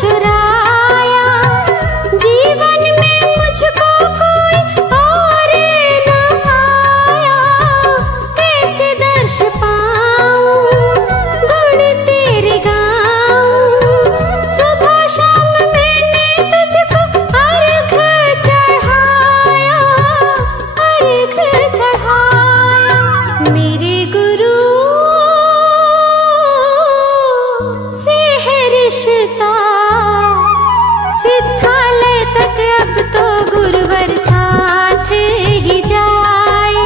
चुराया, जीवन में मुझको कोई और न आया। कैसे दर्श पाऊं, गुण तेरे गाऊं, सुबह शाम मैंने तुझको अर्घ चढ़ाया, अर्घ चढ़ाया। मेरे गुरु से है रिश्ता, सिद्धालय तक अब तो गुरुवर साथ ही जाए।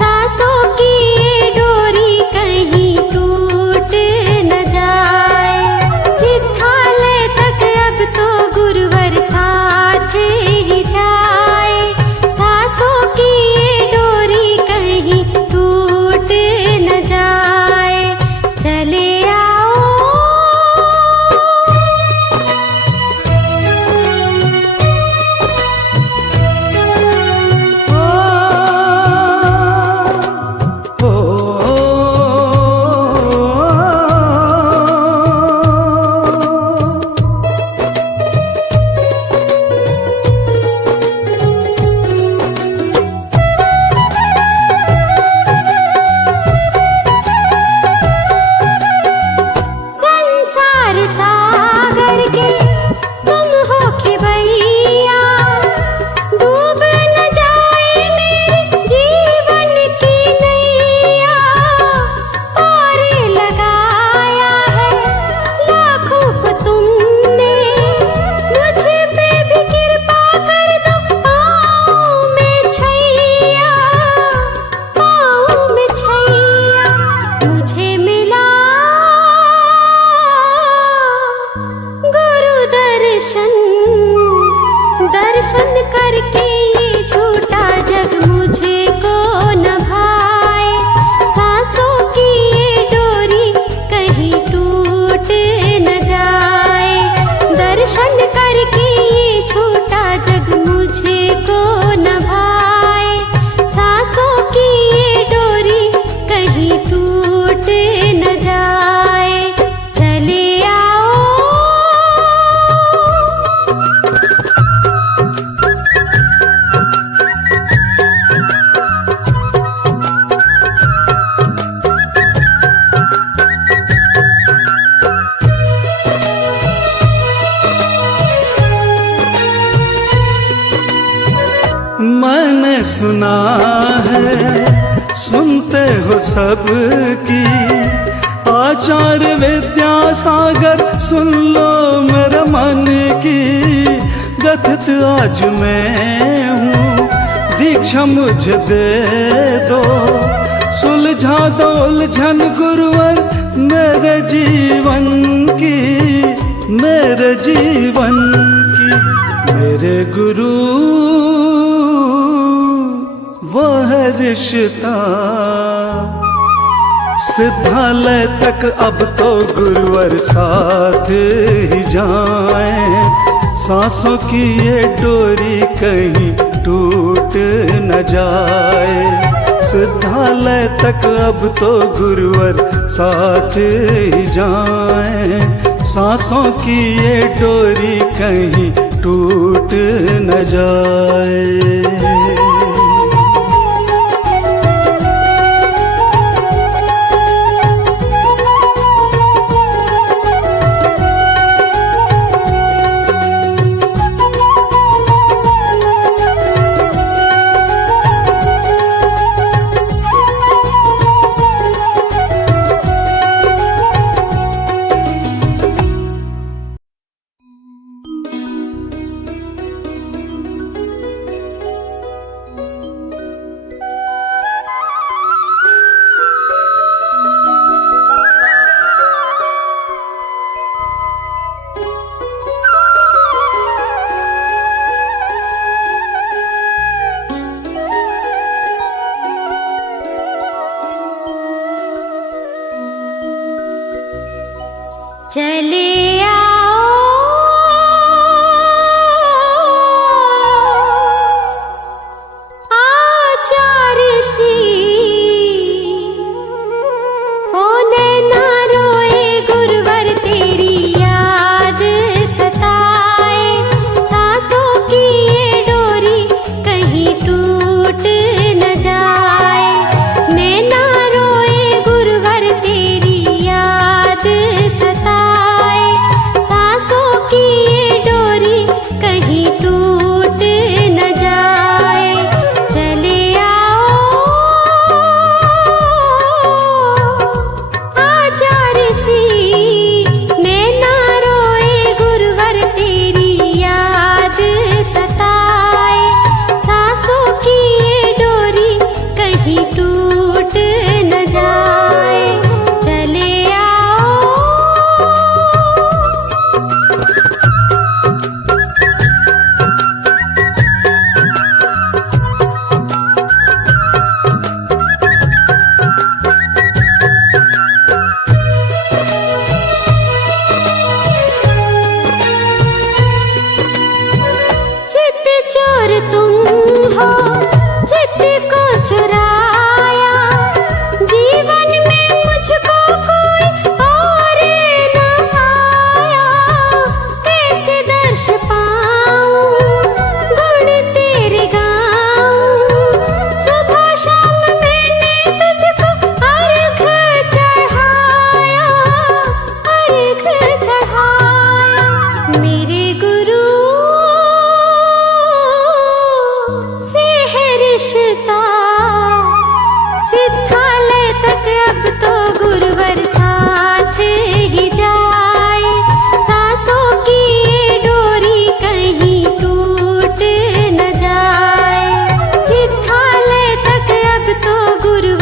सांसों की ये डोरी कहीं टूट न जाए। सिद्धालय तक अब तो गुरुवर साथ ही जाए। सांसों की ये डोरी कहीं टूट न जाए। चले आओ, संसार सागर के तुम हो खेवैया, डूब न जाए मेरे जीवन की नैया। पार लगाया है लाखों को तुमने, मुझ पे भी कृपा कर दो। पाँव में छैया, पाँव में छैया। मुझे मिला गुरु दर्शन, दर्शन करके ये झूठा जग मुझे को न भाए। सांसों की ये डोरी कहीं टूट न जाए। दर्शन करके ये झूठा जग मुझे को न भाए। सांसों की ये डोरी कहीं टूट न जाए। चले आओ, मैंने सुना है, सुनते हो सबकी, आचार्य विद्यासागर सुन लो मेरे मन की। गठित आज मैं हूँ, दीक्षा मुझे दे दो। सुलझा दो उलझन गुरुवर मेरे जीवन की, मेरे जीवन की। मेरे गुरु वो है रिश्ता, सिद्धालय तक अब तो गुरुवर साथ ही जाए। सांसों की ये डोरी कहीं टूट न जाए। सिद्धालय तक अब तो गुरुवर साथ ही जाए। सांसों की ये डोरी कहीं टूट न जाए। चले आओ, आचार्य श्री ओ नैना रोए गुरुवर तेरी याद सताए।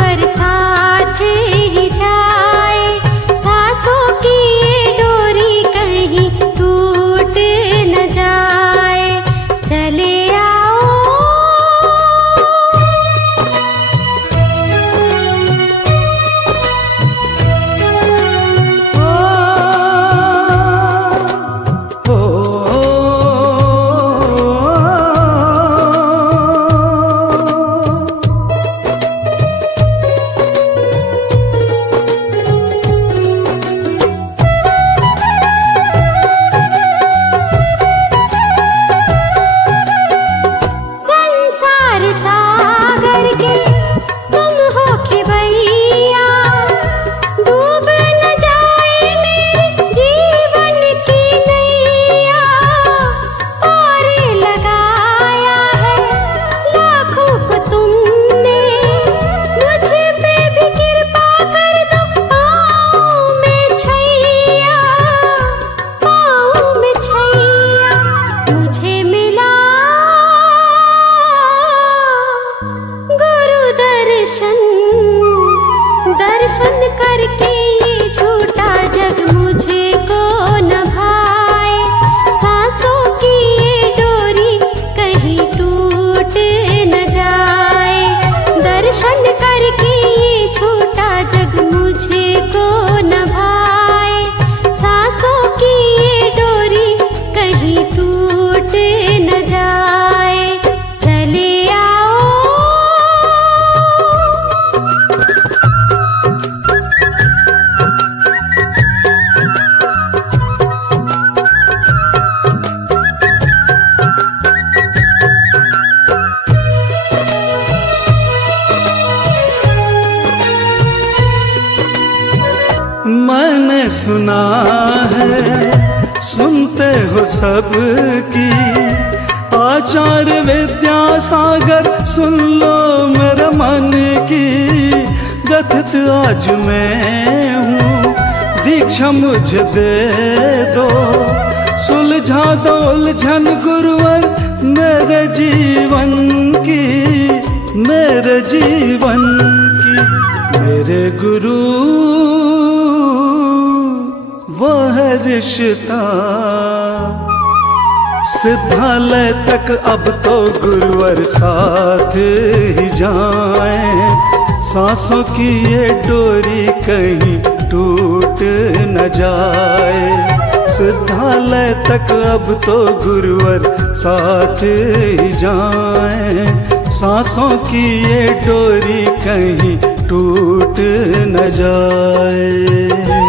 गुरुवर साथ ही जाए, सांसों की ये डोरी कहीं टूट न जाए। चले आओ संसार सागर के तुम हो खिवैया, डूब न जाए मेरे जीवन की नैया। पार लगाया है लाखों को तुमने, मुझ पे भी कृपा कर दो। पाँव में छैया, पाँव में छैया, मुझे मिला गुरु दर्शन। दर्शन करके ये झूठा जग मुझे को न भाए, सांसों की ये डोरी कहीं टूट न जाए। दर्शन करके ये झूठा जग मुझे को न भाए, सांसों की ये डोरी कहीं टूट न जाए। चले आओ मैंने सुना है, सुनते हो सबकी, आचार्य विद्यासागर सुन लो मेरे मन की। गठित आज मैं हूँ, दीक्षा मुझे दे दो, सुलझा दो उलझन गुरुवर मेरे जीवन की, मेरे जीवन की। मेरे गुरु वो है रिश्ता, सिद्धालय तक अब तो गुरुवर साथ ही जाए। सांसों की ये डोरी कहीं टूट न जाए। सिद्धालय तक अब तो गुरुवर साथ ही जाए। सांसों की ये डोरी कहीं टूट न जाए।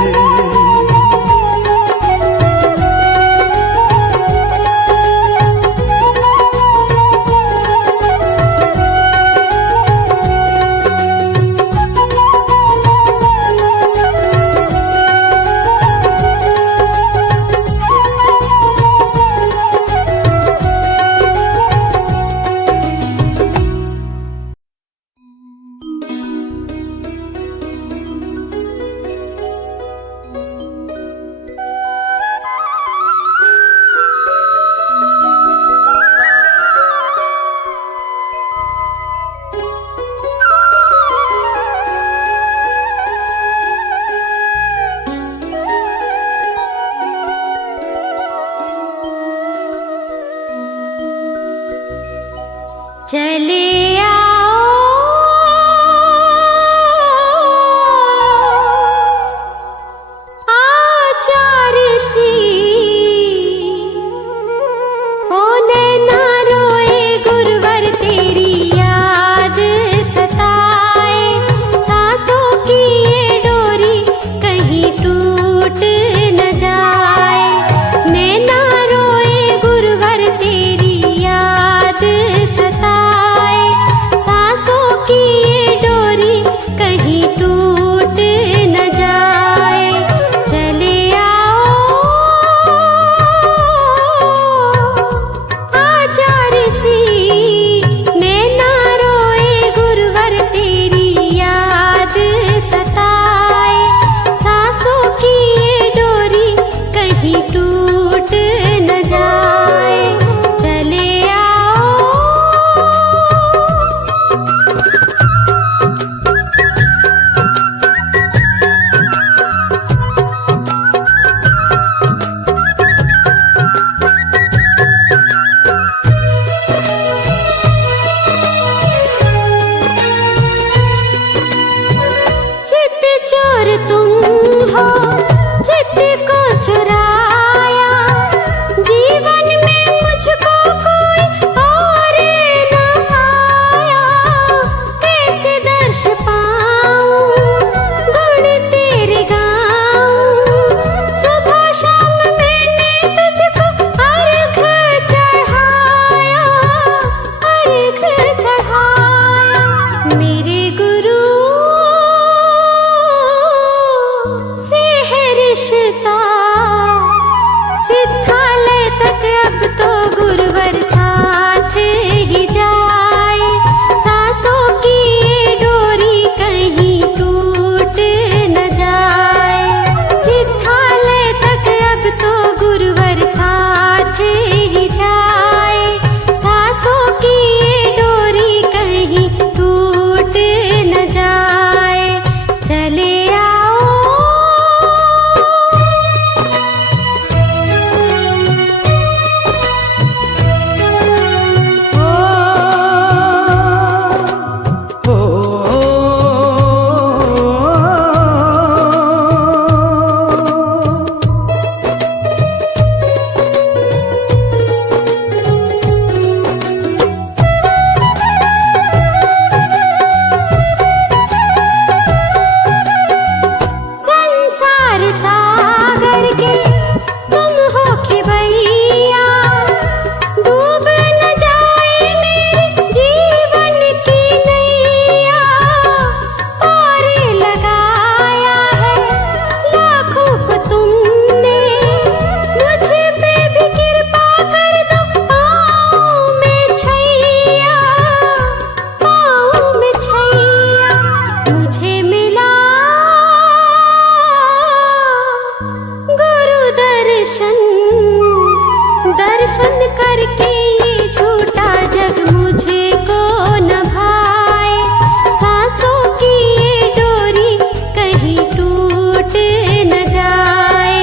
चले आओ आचार्य श्री, ओ नैना रोए गुरुवर तेरी याद सताए। सांसों की ये डोरी कहीं टूट न जाए। नैना रोए गुरुवर तेरी याद सताए। सांसों की ये डोरी कहीं टूट न जाए। चले आओ आचार्य श्री, नैना रोए गुरुवर तेरी याद सताए। चोर तुम हो चित्त को चुराया, जीवन में मुझको कोई और न आया। कैसे दर्श पाऊं गुण तेरे गाऊं, सुबह शाम मैंने तुझको अर्घ चढ़ाया, अर्घ चढ़ाया। मेरे गुरु से है रिश्ता, सिद्धालय तक अब तो गुरुवर साथ ही जाए। सांसों की ये डोरी कहीं टूट न जाए, सिद्धालय तक अब तो गुरुवर साथ ही जाए। सांसों की ये डोरी कहीं टूट न जाए, चले आओ। संसार सागर के तुम हो खेवैया, डूब न जाए मेरे जीवन की नैया। पार लगाया है लाखों को तुमने, मुझ पे भी कृपा कर दो। पाँव में छैया, पाँव में छैया। मुझे मिला गुरु दर्शन, दर्शन करके ये झूठा जग मुझे को न भाए। सांसों की ये डोरी कहीं टूट न जाए,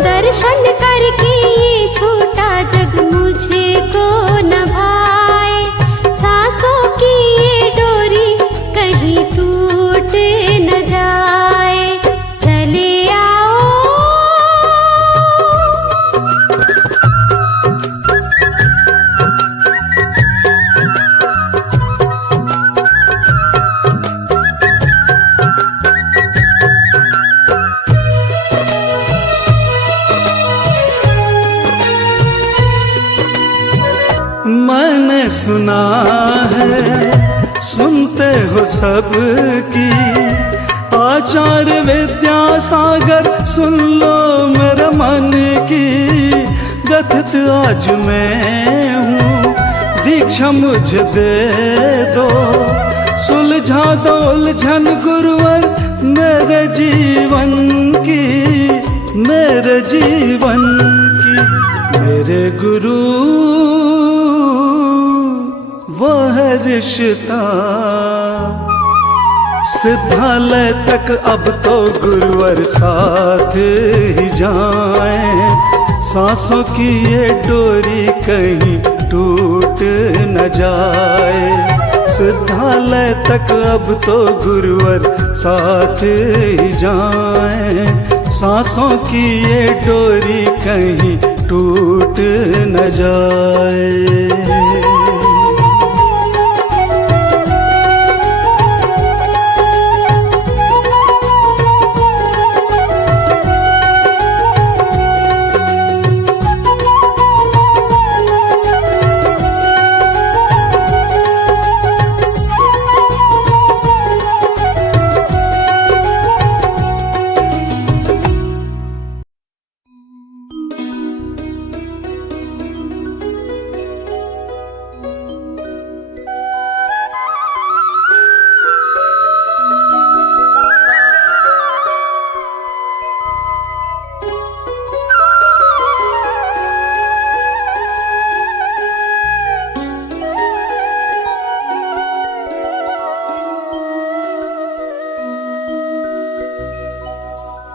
दर्शन करके ये झूठा जग मुझे को न भाए। सांसों की ये डोरी कहीं टूट न जाए, चले आओ। मैंने सुना है सुनते हो सबकी, आचार्य विद्यासागर सुन लो मेरे मन की। गथित आज मैं हूँ, दीक्षा मुझे दे दो। सुलझा दो उलझन गुरुवर मेरे जीवन की, मेरे जीवन की। मेरे गुरु वो है रिश्ता, सिद्धालय तक अब तो गुरुवर साथ ही जाए। सांसों की ये डोरी कहीं टूट न जाए, सिद्धालय तक अब तो गुरुवर साथ ही जाए। सांसों की ये डोरी कहीं टूट न जाए।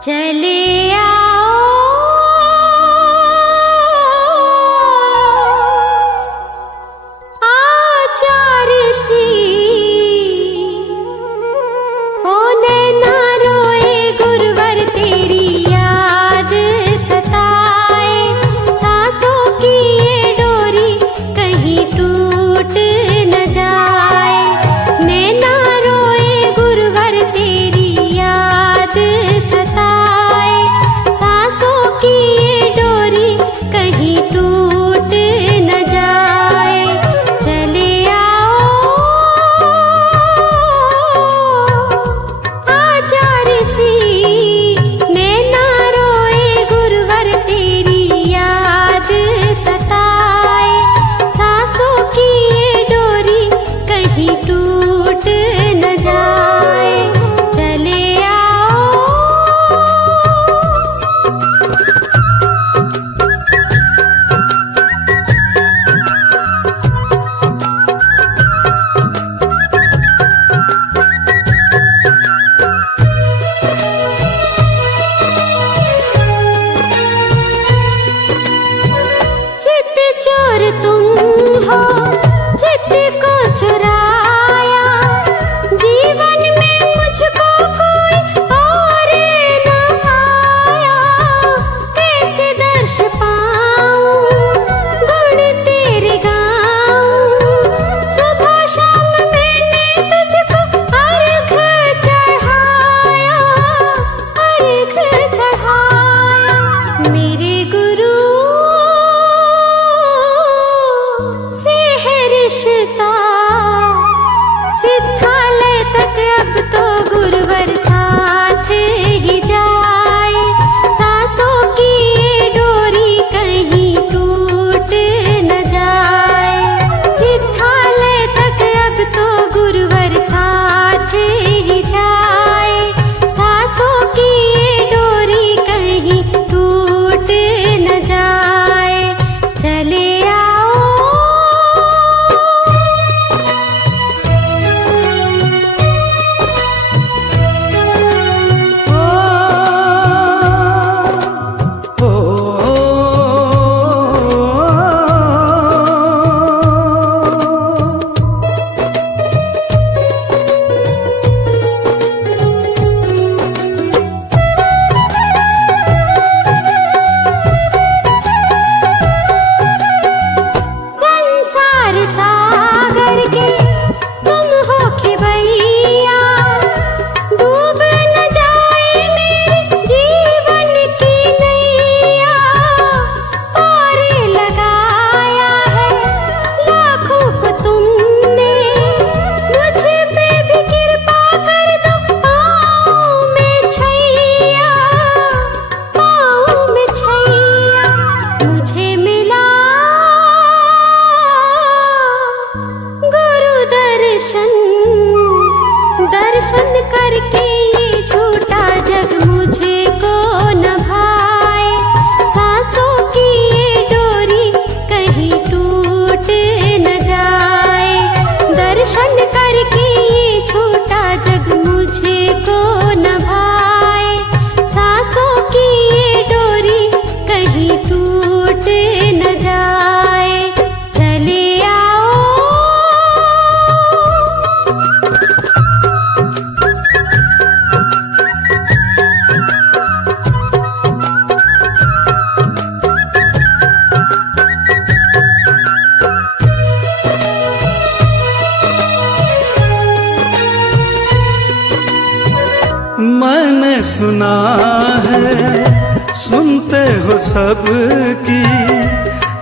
चले आओ आचार्य श्री, ओ नैना रोए करके ये झूठा जग मुझे को न भाए। सांसों की ये डोरी कहीं टूट न जाए। दर्शन करके ये झूठा जग मुझे को न भाए। सांसों की ये डोरी कहीं टूट न जाए। चले आओ मैंने सुना है, सुनते हो सबकी,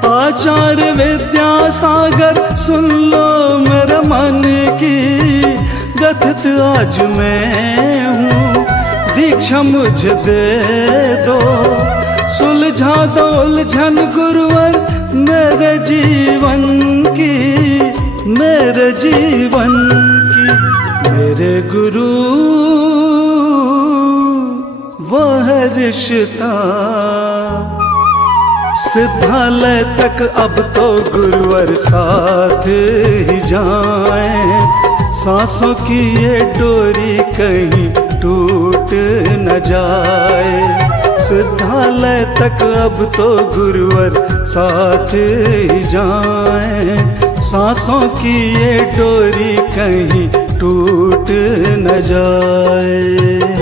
आचार्य विद्यासागर सुन लो मेरे मन की। गथित आज मैं हूँ, दीक्षा मुझे दे दो, सुलझा दो उलझन गुरुवर मेरे जीवन की, मेरे जीवन की। मेरे गुरु वह रिश्ता, सिद्धालय तक अब तो गुरुवर साथ ही जाएं। सांसों की ये डोरी कहीं टूट न जाए। सिद्धालय तक अब तो गुरुवर साथ ही जाएं। सांसों की ये डोरी कहीं टूट न जाए।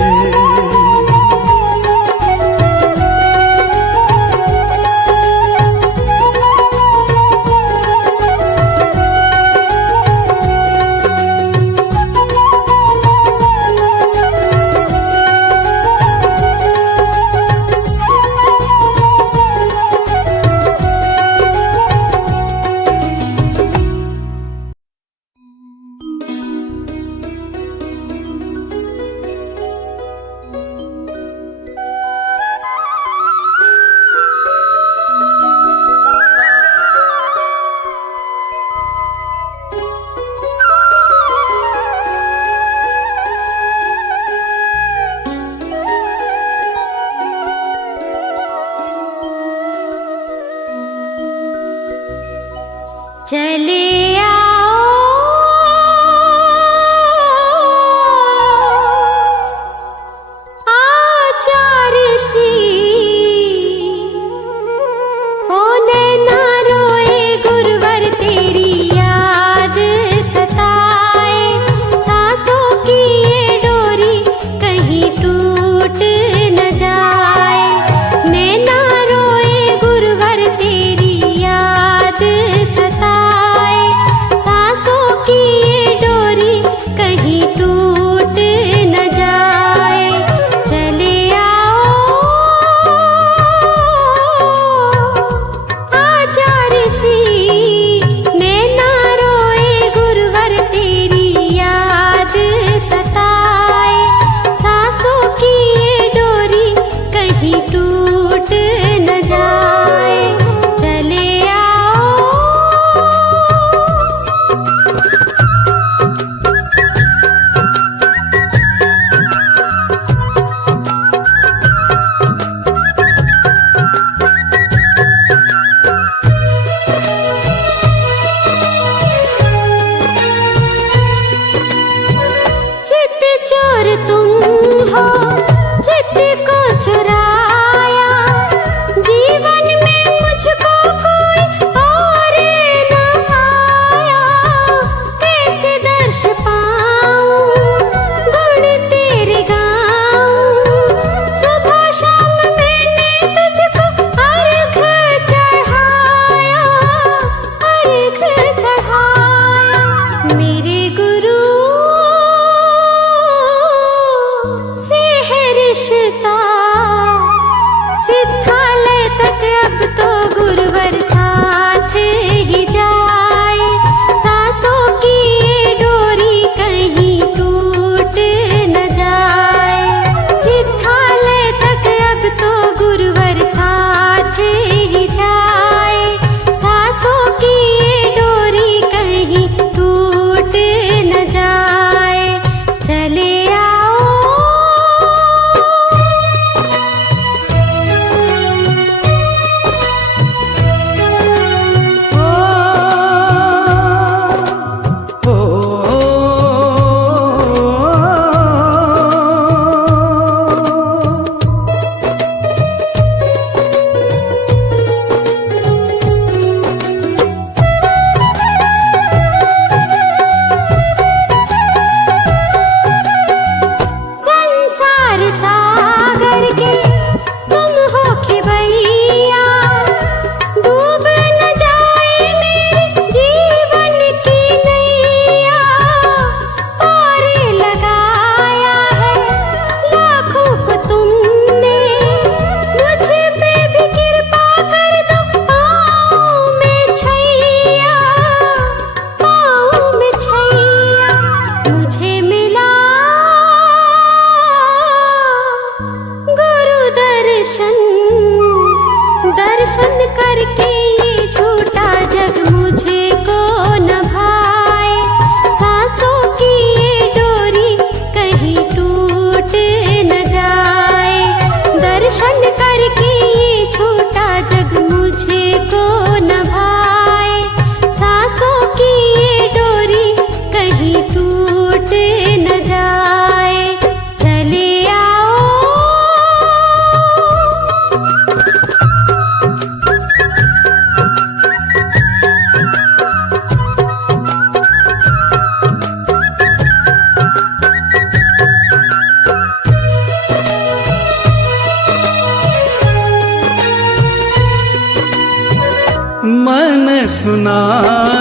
सुना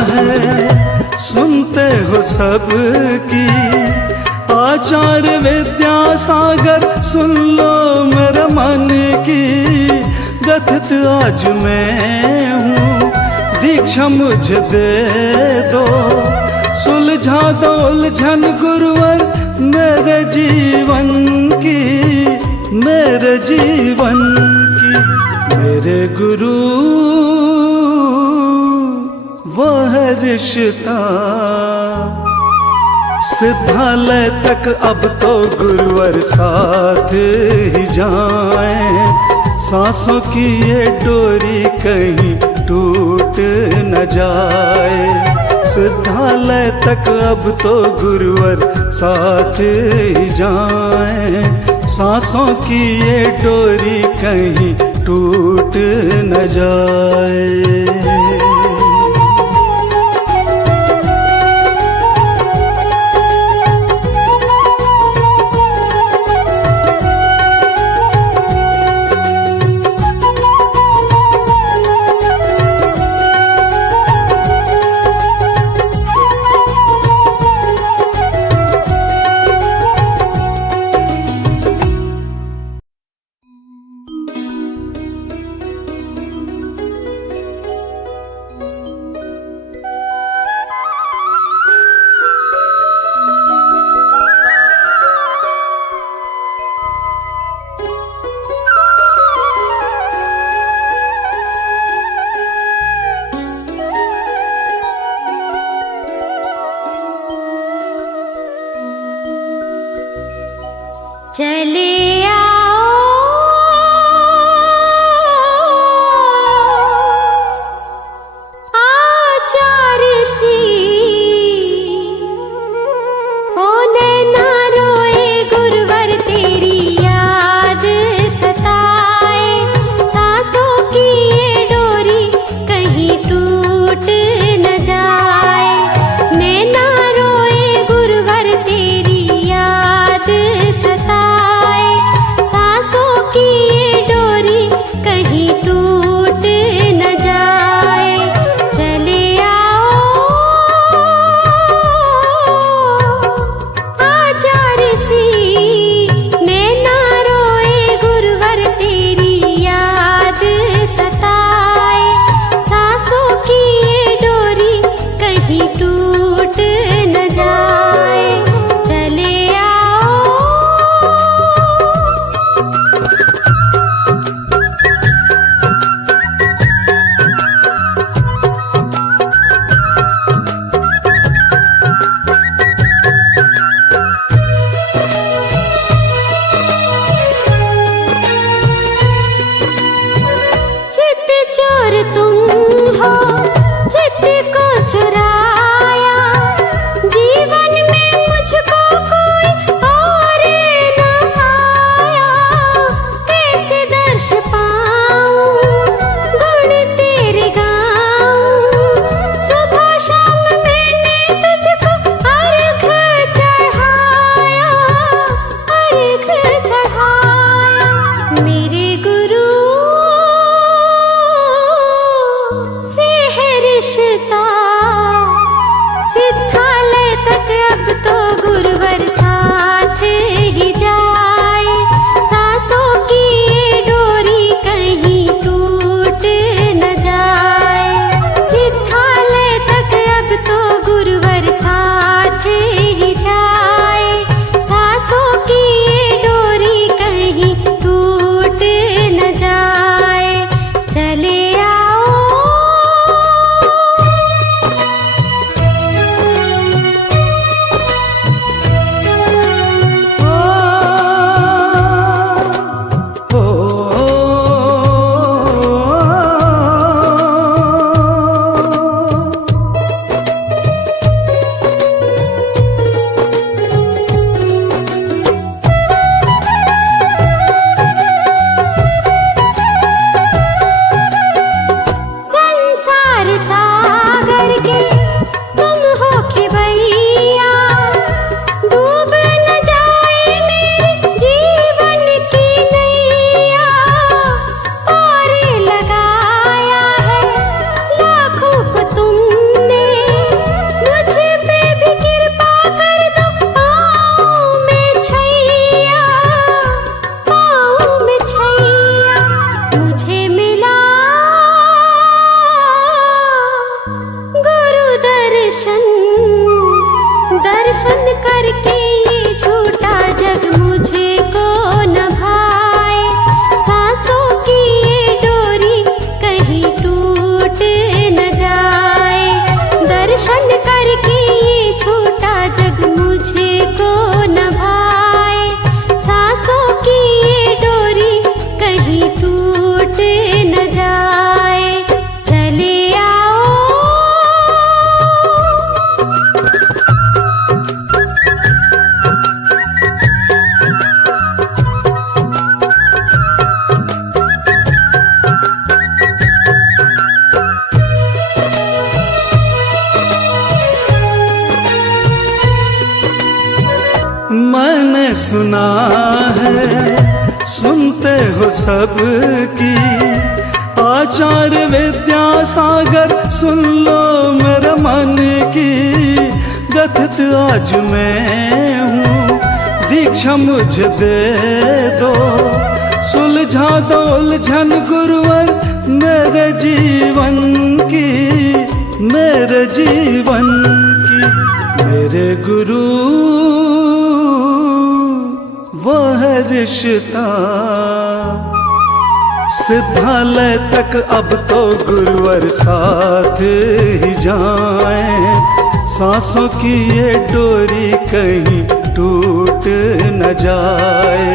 है, सुनते हो सबकी। आचार्य विद्यासागर सुन लो मेरा मन की। गथित आज मैं हूँ, दीक्षा मुझे दे दो। सुलझा दो उलझन गुरुवर मेरे जीवन की, मेरे जीवन की। मेरे गुरु वो है रिश्ता, सिद्धालय तक अब तो गुरुवर साथ ही जाएं। सांसों की ये डोरी कहीं टूट न जाए। सिद्धालय तक अब तो गुरुवर साथ ही जाएं। सांसों की ये डोरी कहीं टूट न जाए। चले आओ आचार्य श्री, ओ नैना रोए गुरुवर तेरी याद सताए। सांसों की ये डोरी कहीं टूट न जाए। नैना रोए गुरुवर तेरी याद सताए। सुना है सुनते हो सबकी, आचार्य विद्यासागर सुन लो मेरे मन की। गथित आज मैं हूँ दीक्षा मुझे दे दो, सुलझा दो उलझन गुरुवर मेरे जीवन की, मेरे जीवन की। मेरे गुरु वह रिश्ता, सिद्धालय तक अब तो गुरुवर साथ ही जाएं। सांसों की ये डोरी कहीं टूट न जाए।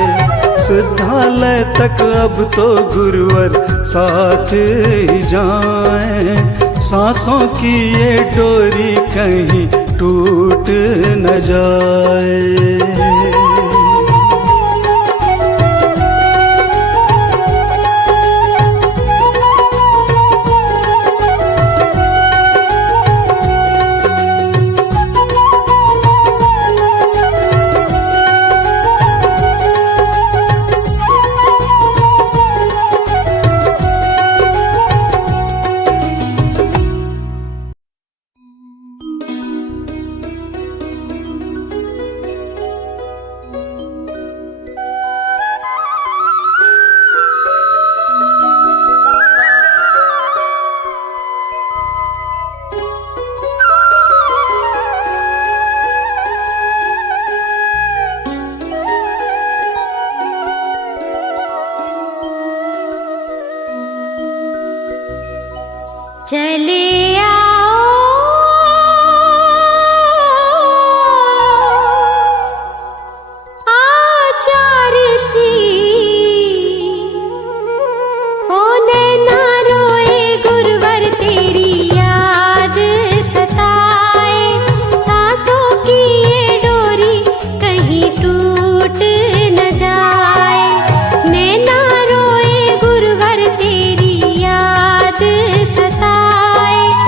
सिद्धालय तक अब तो गुरुवर साथ ही जाएं। सांसों की ये डोरी कहीं टूट न जाए। चले आओ आचार्य श्री, ओ नैना रोए गुरुवर तेरी याद सताए। सांसों की ये डोरी कहीं टूट न जाए। नैना रोए गुरुवर तेरी याद सताए।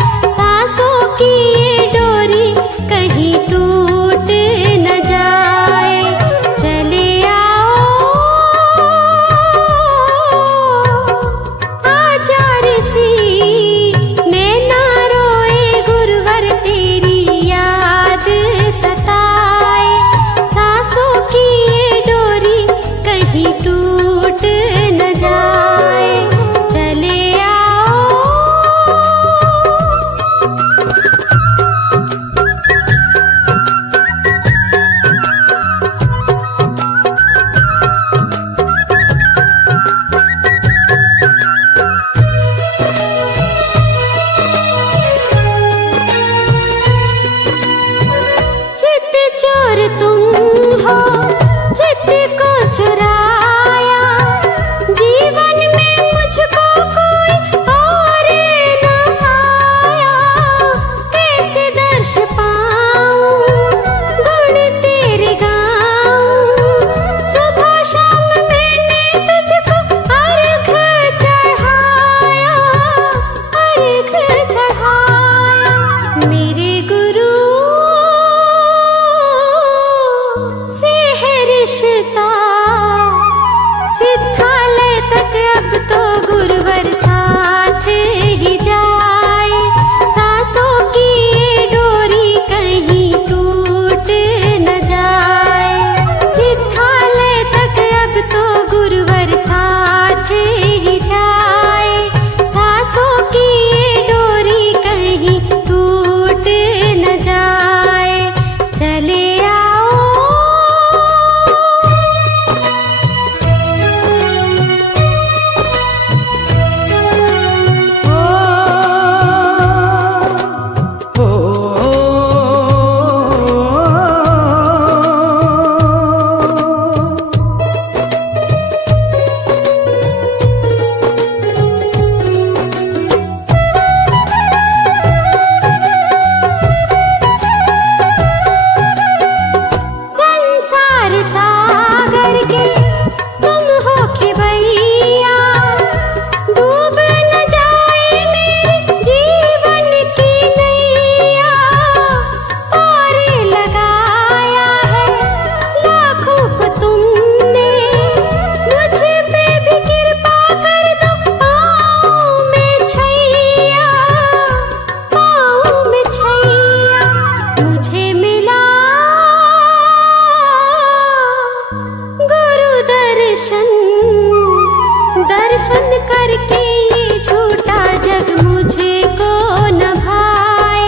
दर्शन करके ये झूठा जग मुझे को न भाए,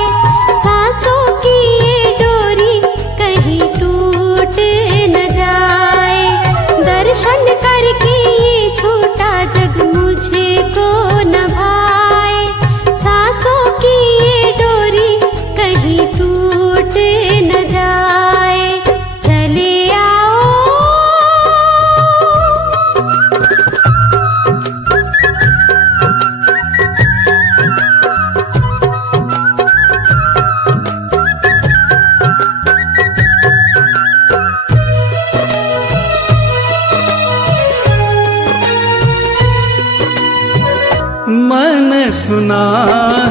सांसों की ये डोरी कहीं टूट न जाए। दर्शन करके ये झूठा जग मुझे को न भाए, सांसों की ये डोरी कहीं टूट न जाए। चले आओ मैंने सुना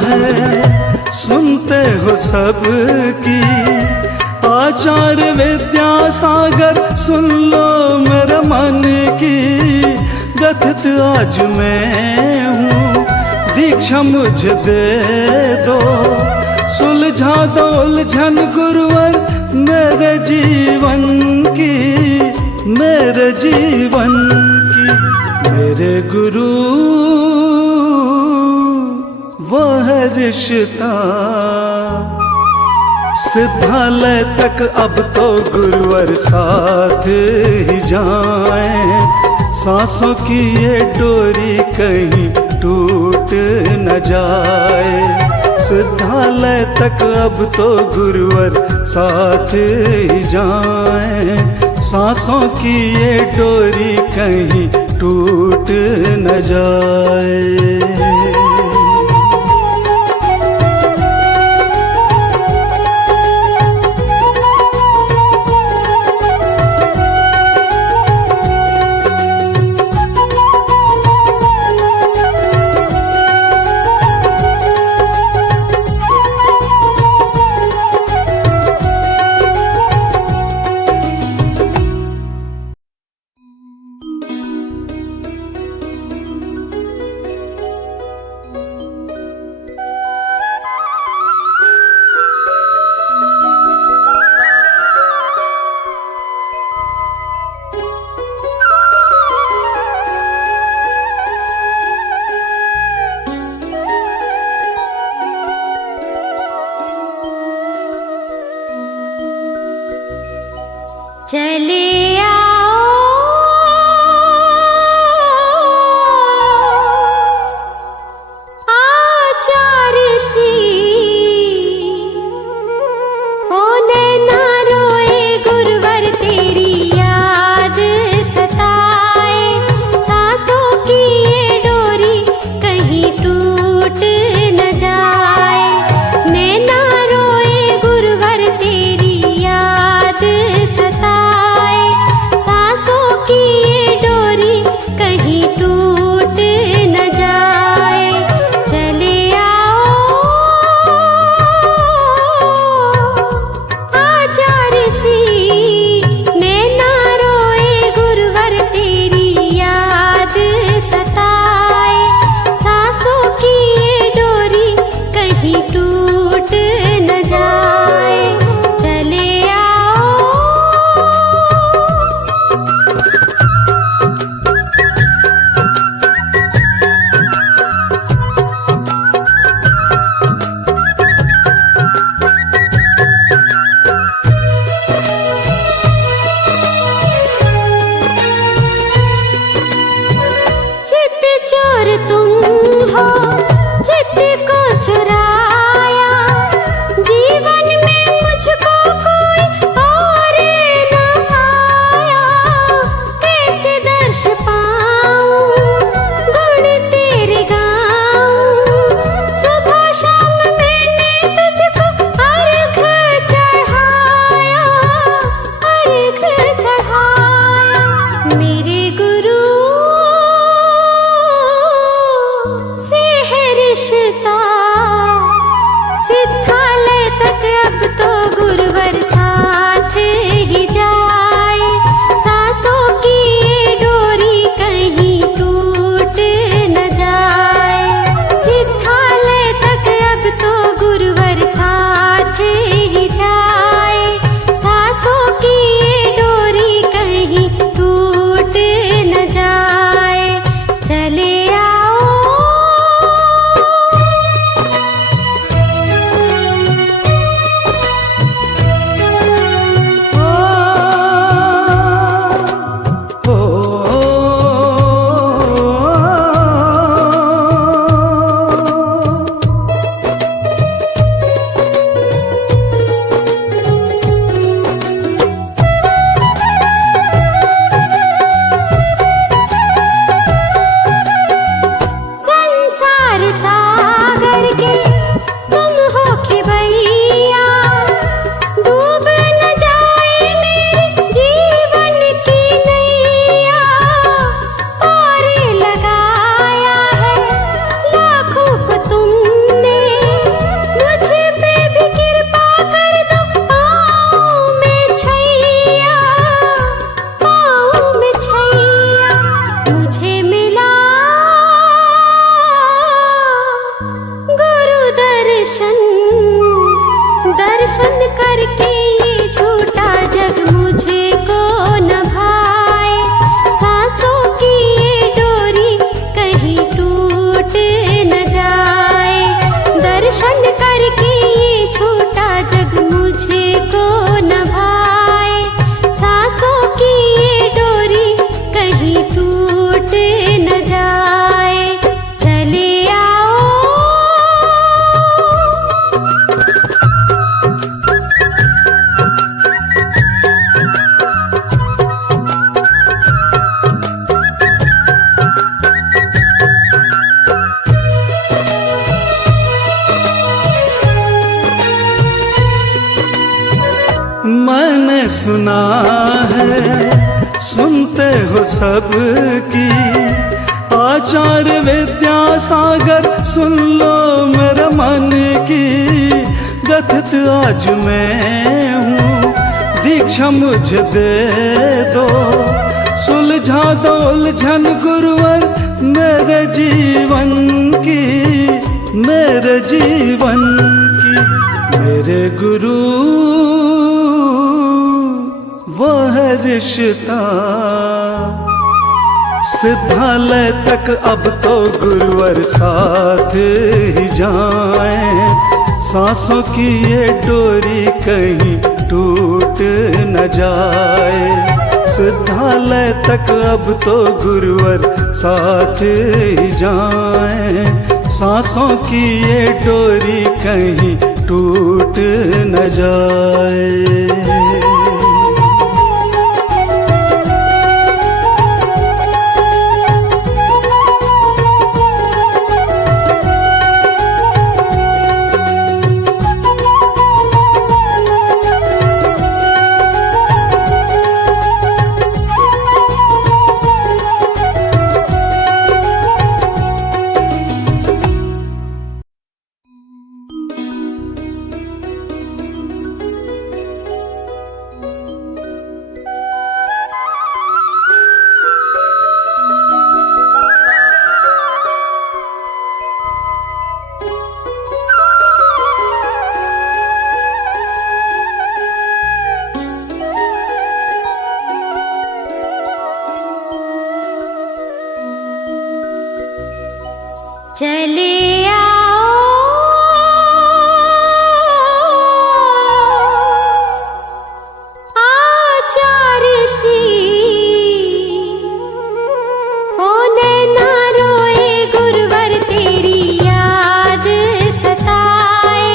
है सुनते हो सबकी, आचार्य विद्यासागर सुन लो मेरे मन की। व्यथित आज मैं हूँ दीक्षा मुझे दे दो, सुलझा दो उलझन गुरुवर मेरे जीवन की, मेरे जीवन की। मेरे गुरु वो है रिश्ता, सिद्धालय तक अब तो गुरुवर साथ ही जाएं। सांसों की ये डोरी कहीं टूट न जाए। सिद्धालय तक अब तो गुरुवर साथ ही जाएं। सांसों की ये डोरी कहीं टूट न जाए। चले आओ आचार्य श्री, ओ नैना रोए गुरुवर तेरी याद सताए। सांसों की ये डोरी कहीं टूट न जाए। नैना रोए गुरुवर तेरी याद सताए, सांसों की ये डोरी कहीं टूट न जाए। चले आओ आचार्य श्री, नैना रोए गुरुवर तेरी याद सताए। सांसों की ये डोरी कहीं टूट न जाए। चले आओ चित चोर तुम हो, चित को चुराया। जीवन में मुझको कोई और न भाया। कैसे दर्श पाऊं गुण तेरे गाऊं। सुबह शाम मैंने तुझको अर्घ चढ़ाया, अर्घ चढ़ाया। मेरे गुरु से सुना है, सुनते हो सबकी। आचार्य विद्यासागर सुन लो मेरे मन की। गथित आज मैं हूँ, दीक्षा मुझे दे दो। सुलझा दो उलझन गुरुवर मेरे जीवन की, मेरे जीवन की। मेरे गुरु वो है रिश्ता, सिद्धालय तक अब तो गुरुवर साथ ही जाएं। सांसों की ये डोरी कहीं टूट न जाए। सिद्धालय तक अब तो गुरुवर साथ ही जाएं। सांसों की ये डोरी कहीं टूट न जाए। चले आओ आचार्य श्री, ओ नैना रोए गुरुवर तेरी याद सताए।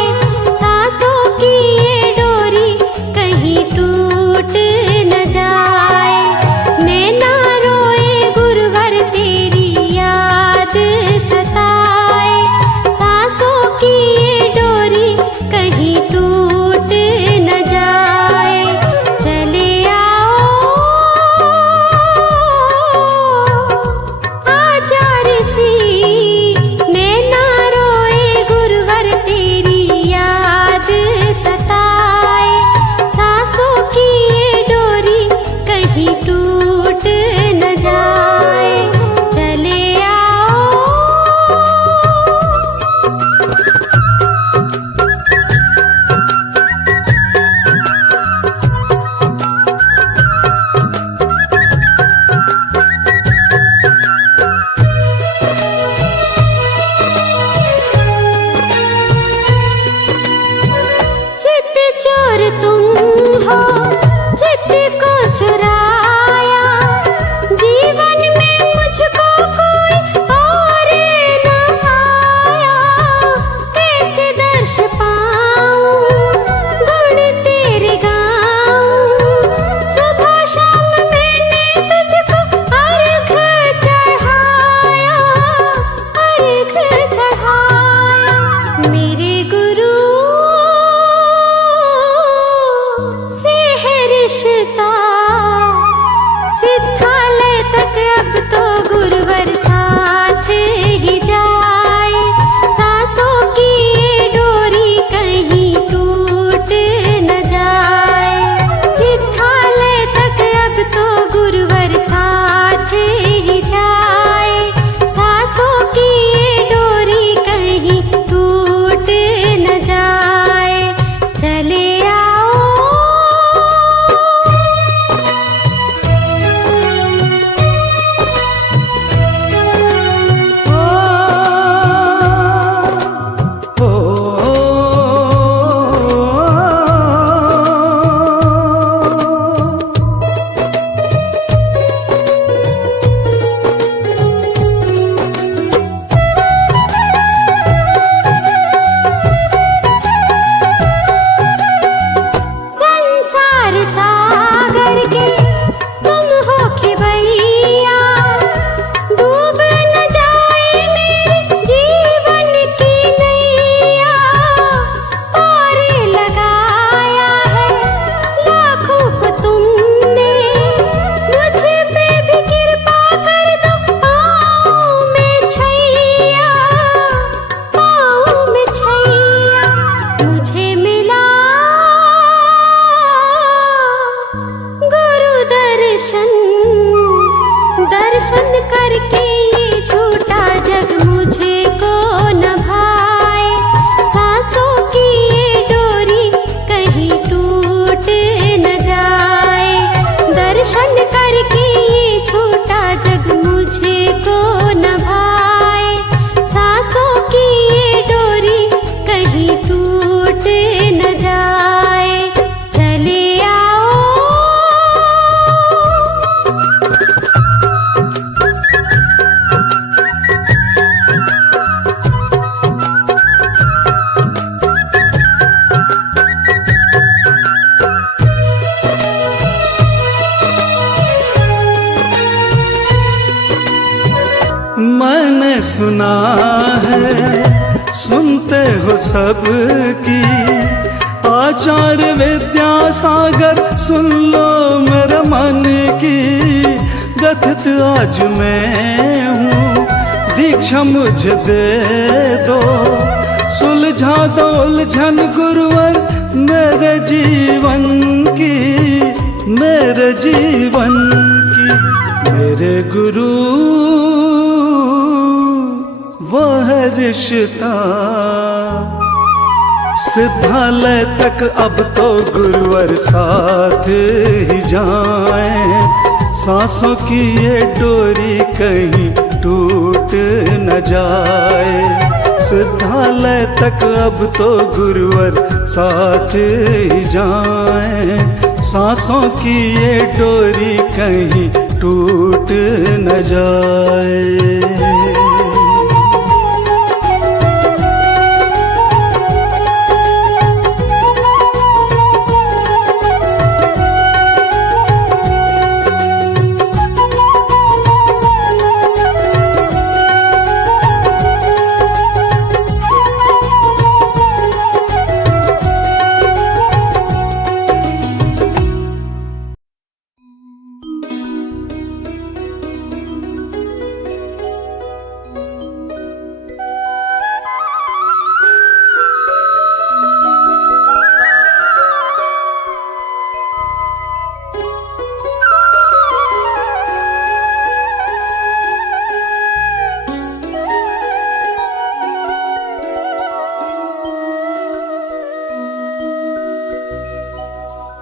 सांसों की ये डोरी कहीं टूट न जाए। नैना रोए गुरुवर तेरी याद सताए। मैंने सुना है सुनते हो सबकी, आचार्य विद्यासागर सुन लो मेरे मन की। गथित आज मैं हूँ दीक्षा मुझे दे दो, सुलझा दो उलझन गुरुवर मेरे जीवन की, मेरे जीवन की। मेरे गुरु वह रिश्ता सिद्धालय तक अब तो गुरुवर साथ ही जाएं, सांसों की ये डोरी कहीं टूट न जाए। सिद्धालय तक अब तो गुरुवर साथ ही जाएं, सांसों की ये डोरी कहीं टूट न जाए।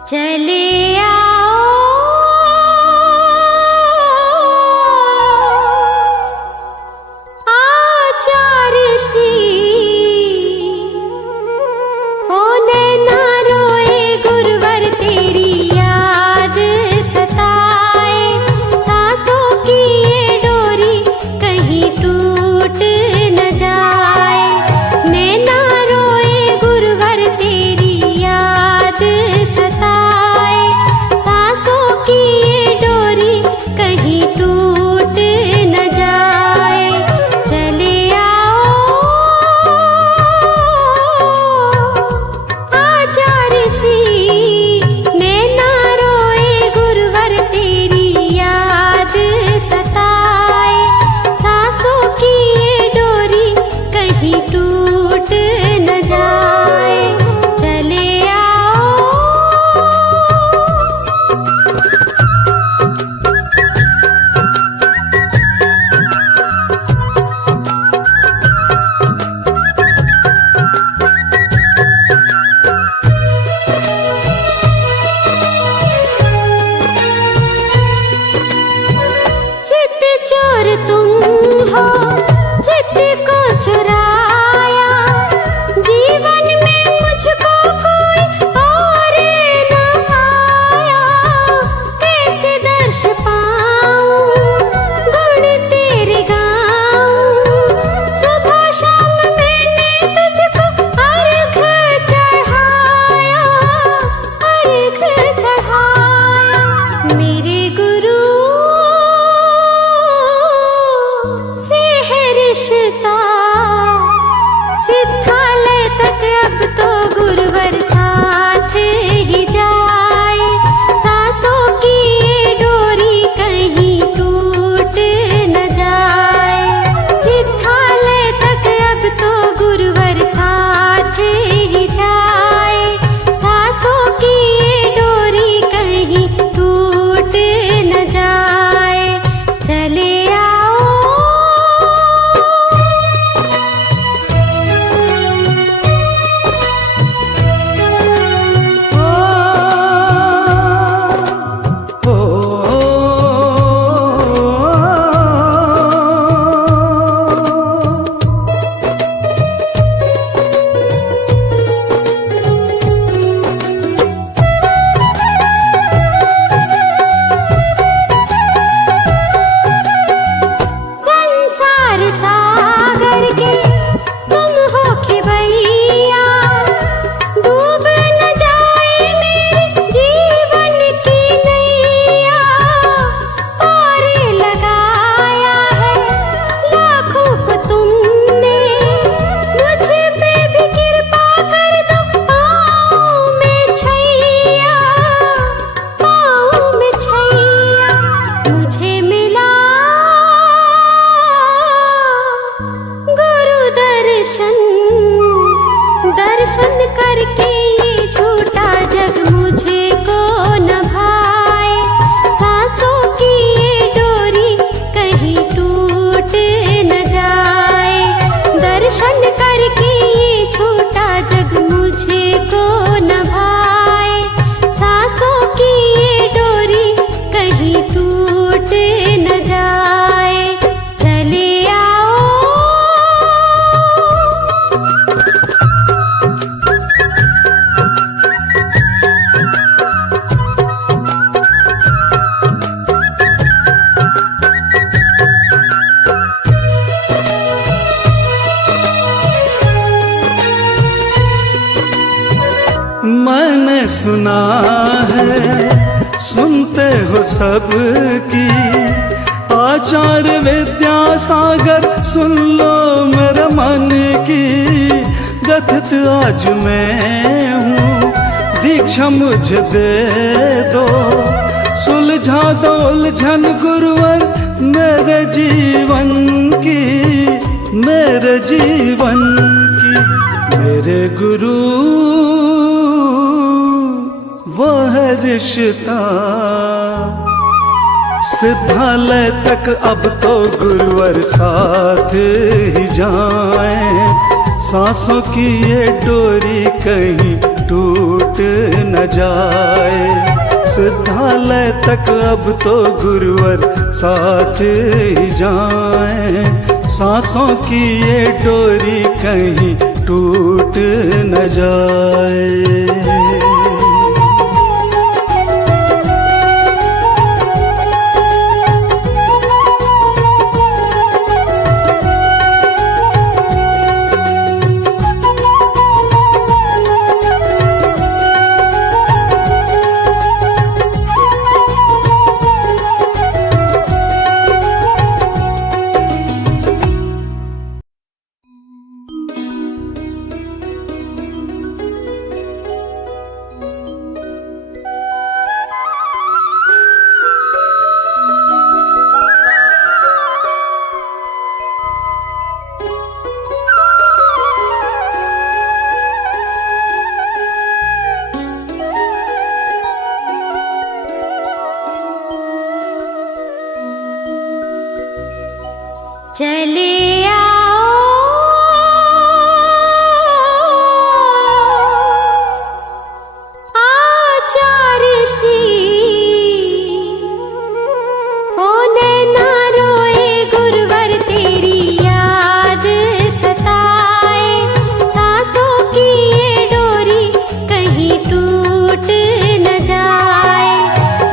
चले आओ आचार्य श्री, ओ नैना रोए गुरुवर तेरी याद सताए, सांसों की ये डोरी कहीं टूट न जाए। नैना रोए गुरुवर तेरी याद सताए, सांसों की ये डोरी कहीं टूट न जाए। चले आओ आचार्य श्री, नैना रोए गुरुवर तेरी याद सताए, सांसों की ये डोरी कहीं टूट न जाए। चले आओ चित चोर तुम हो, चित को चुराया, जीवन में मुझको कोई और न आया। कैसे दर्श पाऊं गुण तेरे गाऊं, सुबह शाम मैंने तुझको अर्घ चढ़ाया, अर्घ चढ़ाया। मेरे गुरु से है रिश्ता सुना है सुनते हो सबकी, आचार्य विद्यासागर सुन लो मेरे मन की। गथित आज मैं हूँ दीक्षा मुझे दे दो, सुलझा दो उलझन गुरुवर मेरे जीवन की, मेरे जीवन की। मेरे गुरु वो है रिश्ता, सिद्धालय तक अब तो गुरुवर साथ ही जाएं। सांसों की ये डोरी कहीं टूट न जाए, सिद्धालय तक अब तो गुरुवर साथ ही जाएं। सांसों की ये डोरी कहीं टूट न जाए। चले आओ आचार्य श्री, ओ नैना रोए गुरुवर तेरी याद सताए। सांसों की ये डोरी कहीं टूट न जाए,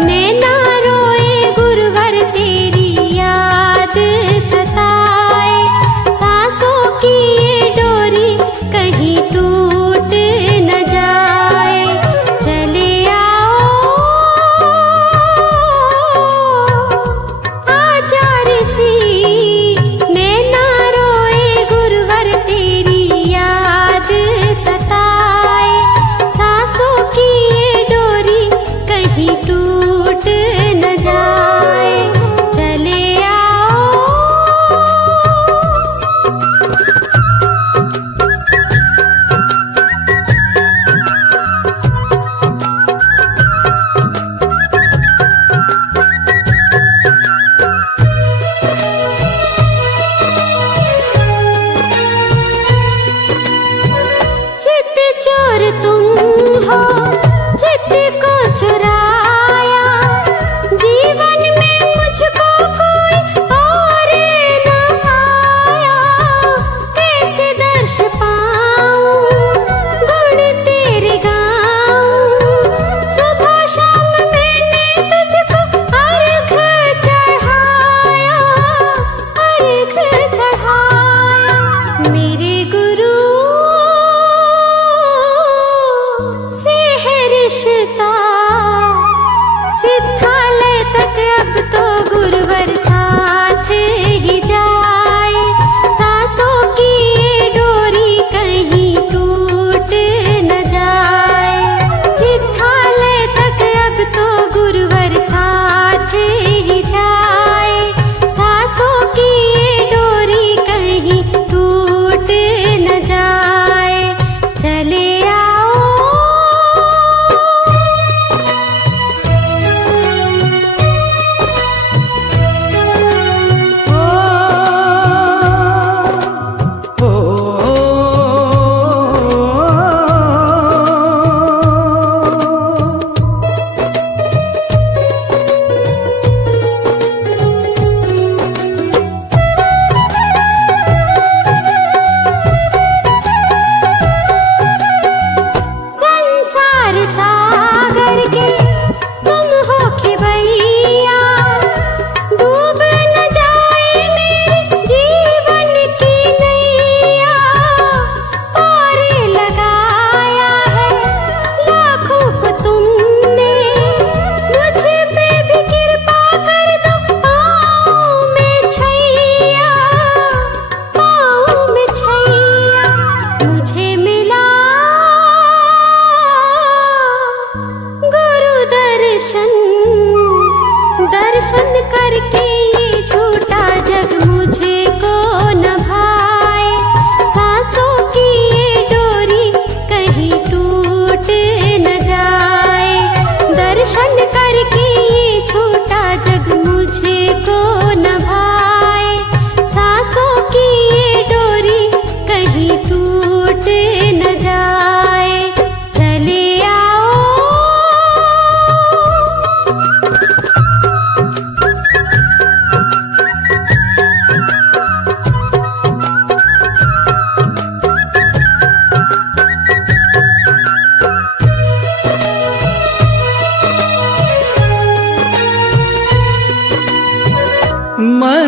नैना रोए गुरुवर तेरी याद सताए।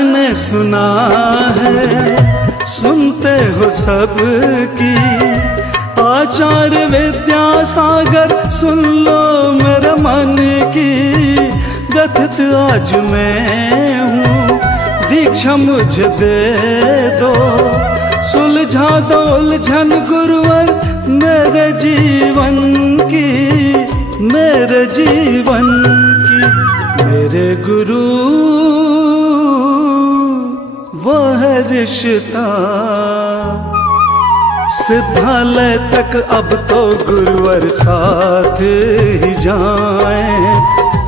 मैंने सुना है, सुनते हो सबकी, आचार्य विद्यासागर सुन लो मेरे मन की। गथित आज मैं हूँ, दीक्षा मुझे दे दो, सुलझा दो उलझन गुरुवर मेरे जीवन की, मेरे जीवन की। मेरे गुरु वह रिश्ता, सिद्धालय तक अब तो गुरुवर साथ ही जाएं,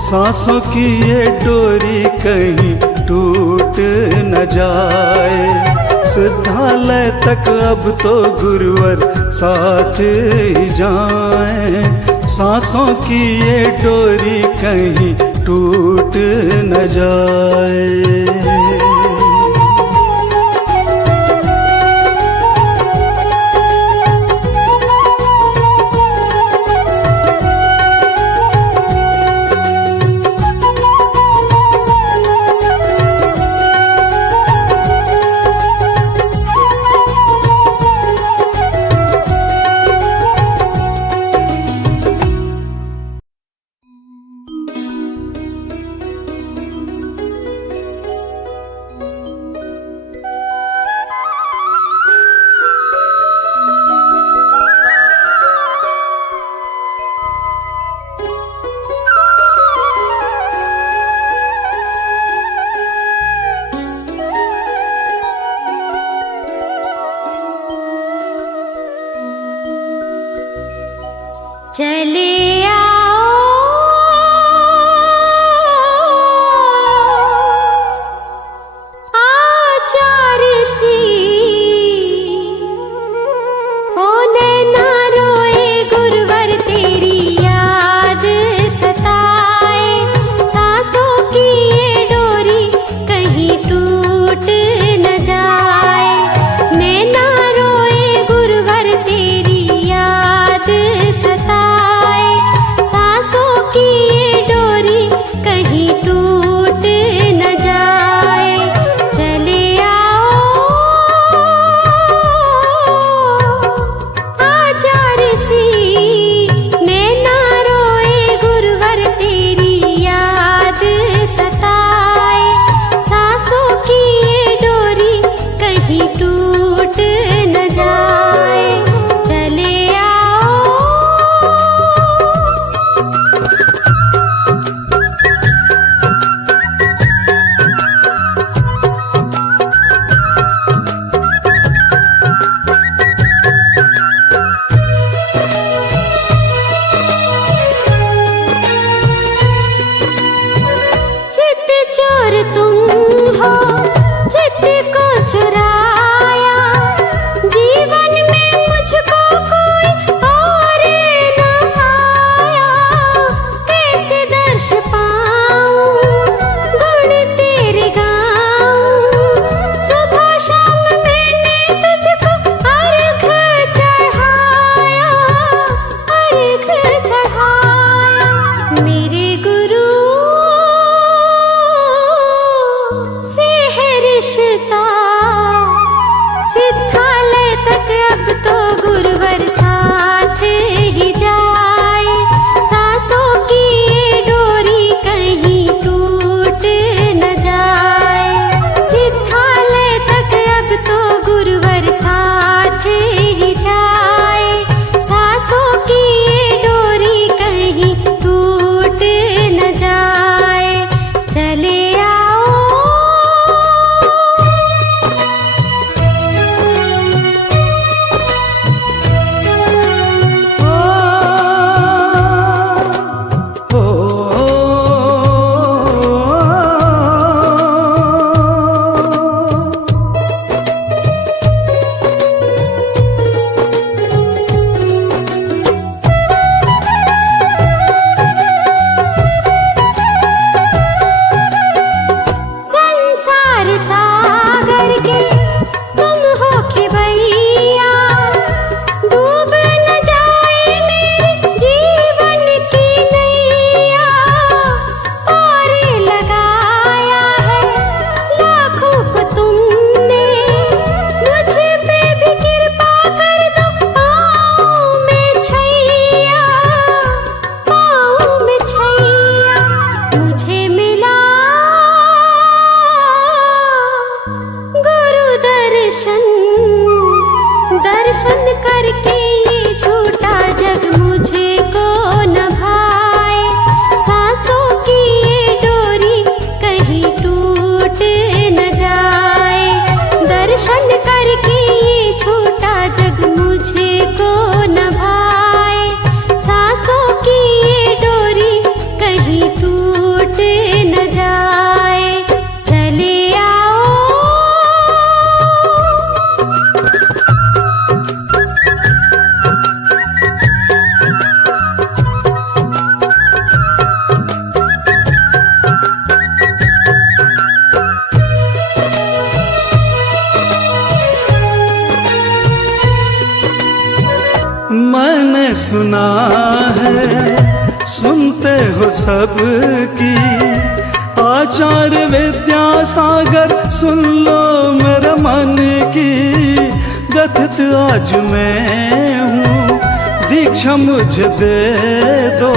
सांसों की ये डोरी कहीं टूट न जाए। सिद्धालय तक अब तो गुरुवर साथ ही जाएं, सांसों की ये डोरी कहीं टूट न जाए। करके ये झूठा जग मुझे को न भाए, सांसों की ये डोरी कहीं टूट न जाए। दर्शन करके ये झूठा जग मुझे को न भाए, सांसों की ये डोरी कहीं टूट न जाए। चले आओ मैंने सुना है सुनते हो सबकी, आचार्य विद्यासागर सुन लो मेरे मन की। गथित आज मैं हूँ दीक्षा मुझे दे दो,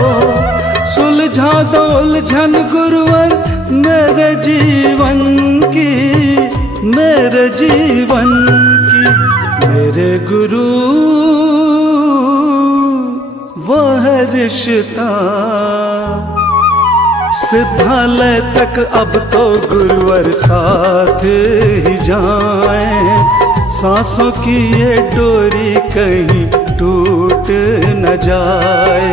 सुलझा दो उलझन गुरुवर मेरे जीवन की, मेरे जीवन की। मेरे गुरु वो है रिश्ता, सिद्धालय तक अब तो गुरुवर साथ ही जाएं। सांसों की ये डोरी कहीं टूट न जाए,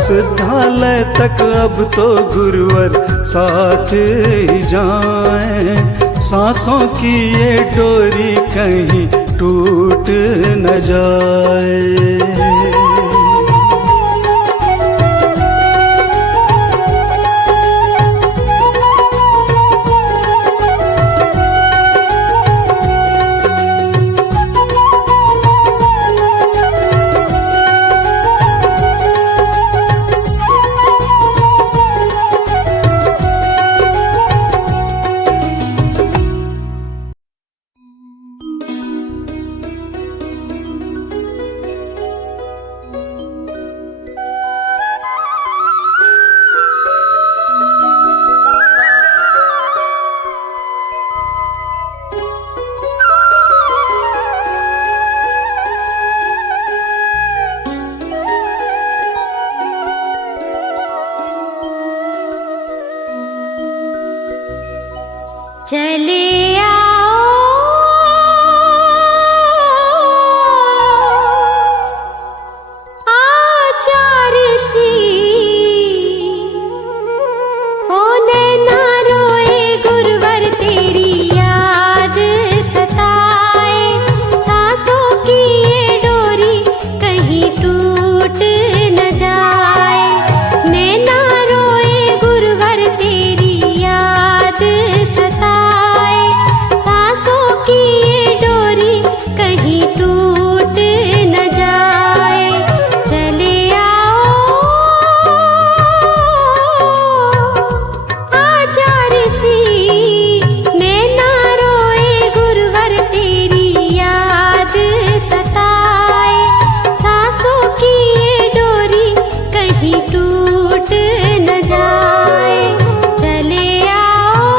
सिद्धालय तक अब तो गुरुवर साथ ही जाएं। सांसों की ये डोरी कहीं टूट न जाए। चले आओ आचार्य श्री, ओ नैना रोए गुरुवर तेरी याद सताए। सांसों की ये डोरी कहीं टूट न जाए, नैना रोए गुरुवर तेरी याद सताए। सांसों की ये डोरी कहीं टूट न जाए। चले आओ आचार्य श्री, नैना रोए गुरुवर तेरी याद सताए। सांसों की ये डोरी कहीं टूट न जाए। चले आओ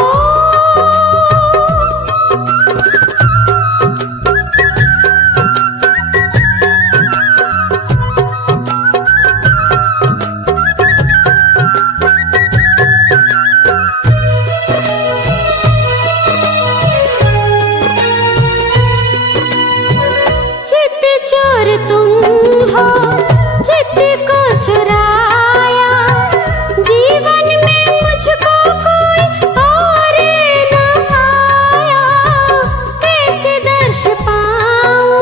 चित चोर तुम हो, चित को चुराया। जीवन में मुझको कोई और न भाया। कैसे दर्श पाऊं,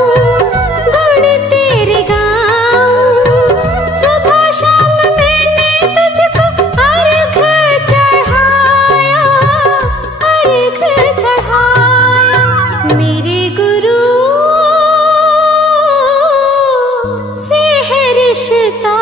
गुण तेरे गाऊं। सुबह शाम मैंने तुझको अर्घ चढ़ाया, अर्घ चढ़ाया। मेरे गुरु से है रिश्ता,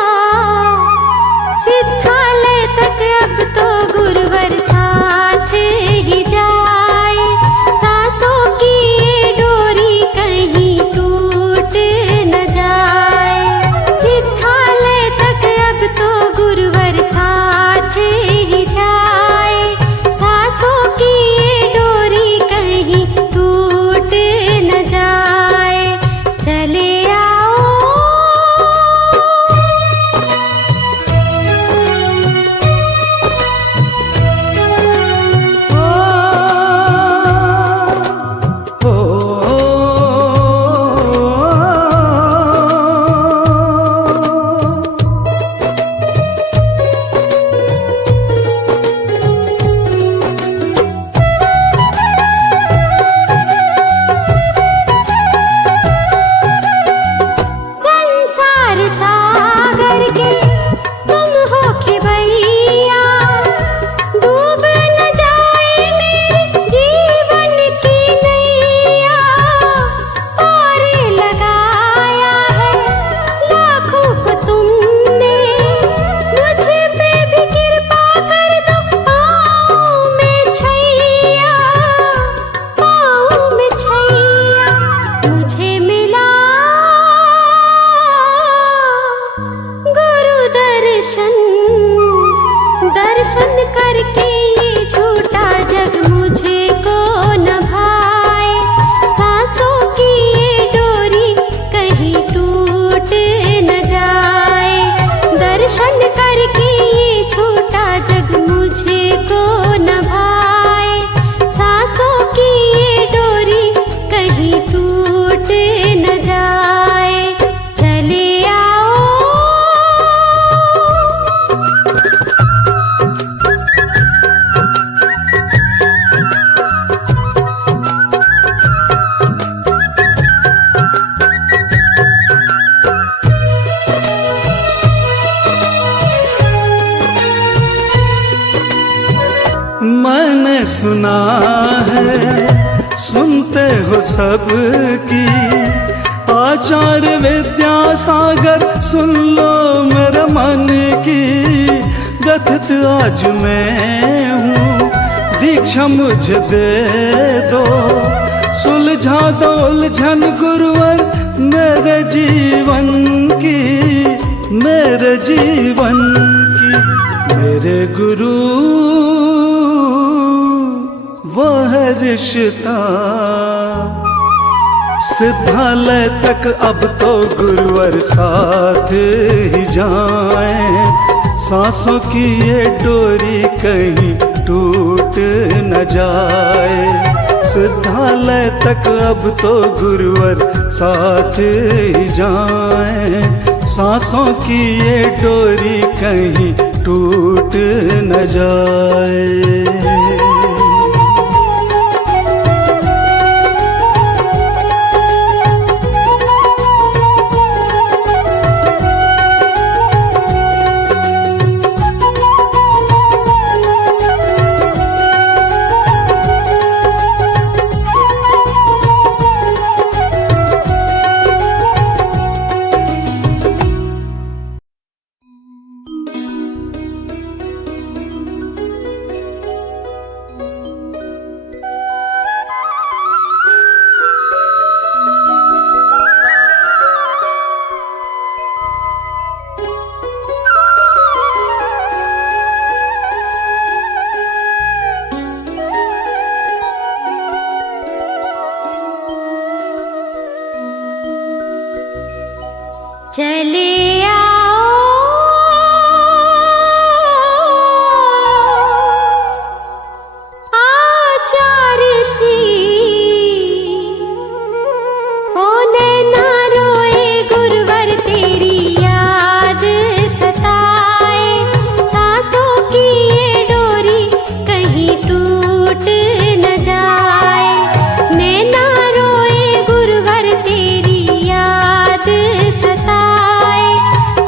सुना है, सुनते हो सबकी। आचार्य विद्यासागर सुन लो मेरे मन की। गथित आज मैं हूँ, दीक्षा मुझे दे दो। सुलझा दो उलझन गुरुवर मेरे जीवन की, मेरे जीवन की। मेरे गुरु वो है रिश्ता, सिद्धालय तक अब तो गुरुवर साथ ही जाएं। सांसों की ये डोरी कहीं टूट न जाए। सिद्धालय तक अब तो गुरुवर साथ ही जाएं। सांसों की ये डोरी कहीं टूट न जाए। चले आओ आचार्य श्री, ओ नैना रोए गुरुवर तेरी याद सताए। सांसों की ये डोरी कहीं टूट न जाए। नैना रोए गुरुवर तेरी याद सताए।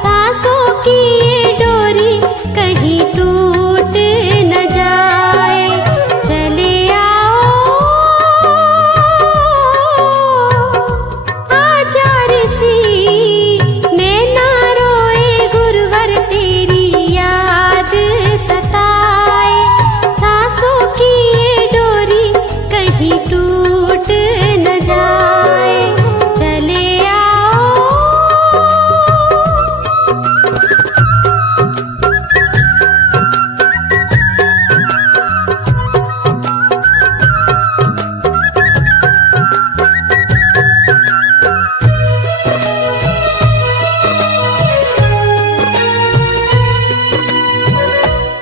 सांसों की ये डोरी कहीं टूट न जाए। चले आओ आचार्य श्री, नैना रोए गुरुवर तेरी याद सताए। सांसों की ये डोरी कहीं टूट न जाए। चले आओ।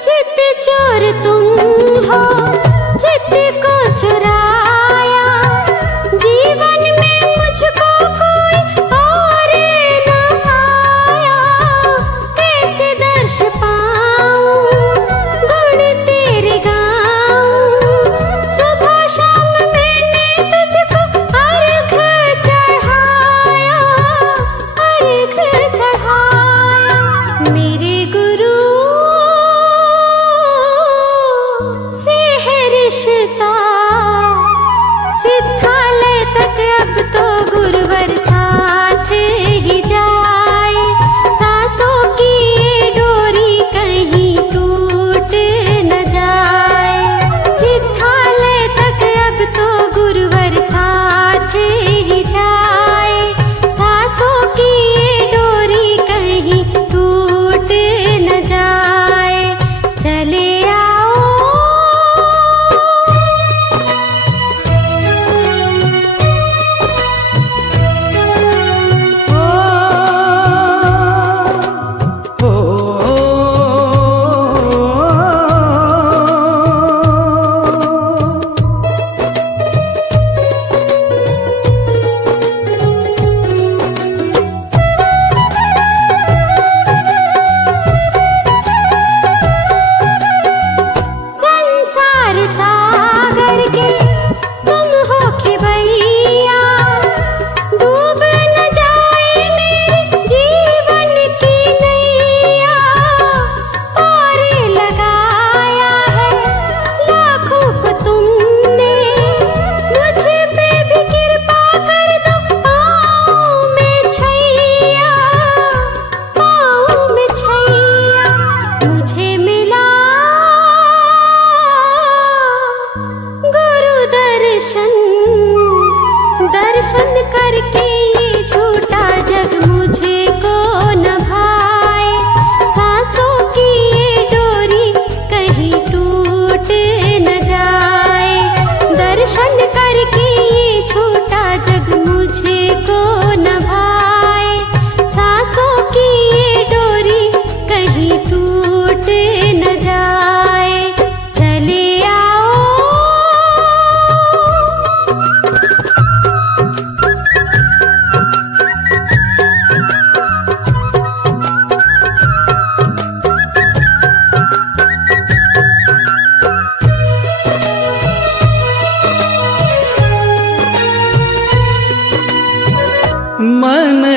चित चोर तुम हो, चित को चुराया। जीवन में मुझको कोई और न आया। कैसे दर्श पाऊं, गुण तेरे गाऊं। सुबह शाम मैंने तुझको अर्घ चढ़ाया, अर्घ चढ़ाया। मेरे गुरु से है रिश्ता, सिद्धालय तक अब तो गुरुवर साथ ही जाए। सांसों की ये डोरी कहीं टूट न जाए। सिद्धालय तक अब तो गुरुवर साथ ही जाए। सांसों की ये डोरी कहीं टूट न जाए। चले आओ।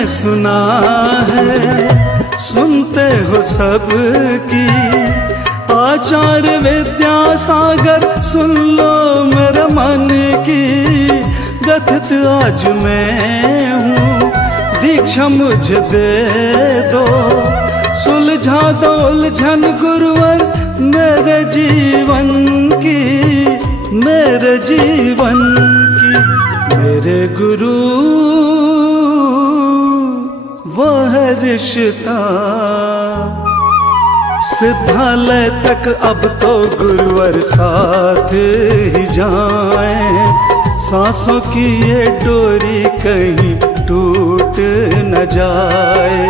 सुना है सुनते हो सबकी, आचार्य विद्यासागर सुन लो मेरे मन की। गथित आज मैं हूँ दीक्षा मुझे दे दो, सुलझा दो उलझन गुरुवर मेरे जीवन की, मेरे जीवन की। मेरे गुरु वो है रिश्ता, सिद्धालय तक अब तो गुरुवर साथ ही जाएं, सांसों की ये डोरी कहीं टूट न जाए।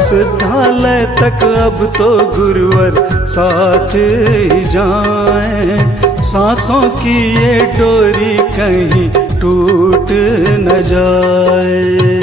सिद्धालय तक अब तो गुरुवर साथ ही जाएं, सांसों की ये डोरी कहीं टूट न जाए।